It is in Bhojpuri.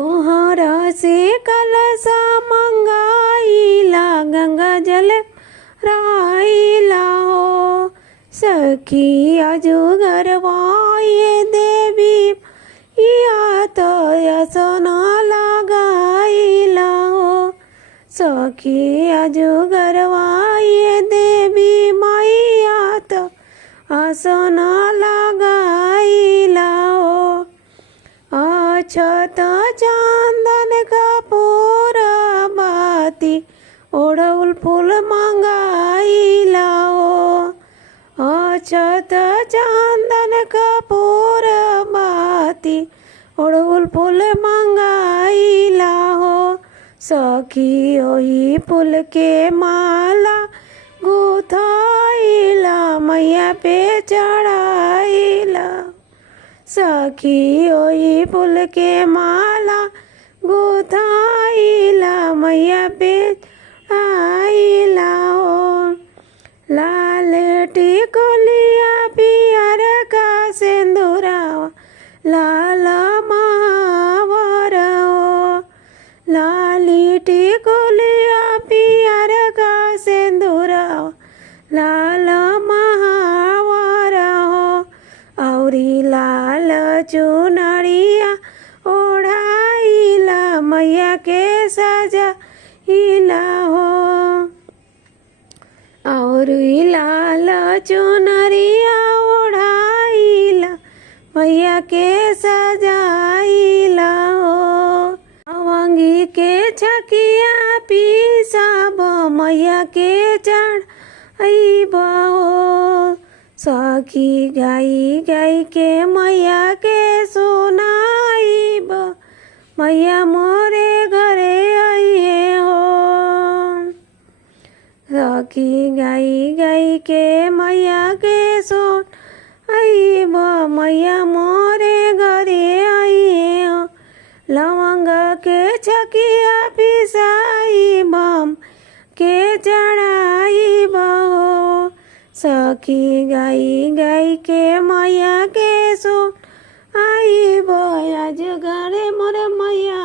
कोहरा से कलसा मंगाईला गंगा जल राईला हो सखी अजुगरवाये देवी या तो यसना लगाईला हो सखी अजुगरवाये देवी मैया तो आसना लगाईला हो अछत चंदन कपूर बाती ओढ़ौल फूल मंगाईला हो अछत चंदन कपूर बाती ओढ़ौल फूल मंगाईला हो सखी ओही फूल के माला गुथाईला मैया पे चढ़ाईला सखी ओही फूल के माला गुथाईला मैया पे आईला हो लाल टिकुलिया पियर का सिंदूरावा लाल महावर हो लाली टिकुलिया पियर का सिंदूरावा लाल महावर हो औरी लाल चुनरिया ओढ़ाईला मैया के सजाईला हो और लाल चुनरिया ओढ़ाईला मैया के सजाईला हो अवंगी के छकिया पीसाब मैया के चढ़ाईब हो सखी गाई गाई के मैया के सुनाईब मैया मोरे घरे आइए हो सखी गाई गाई के मैया के सुनाईब मैया मोरे घरे आइए हो लवंग के छकिया पिसाईब के चढ़ाईब हो सखी गाई गाई के मैया के सुनाईब आज घरे मोरे मैया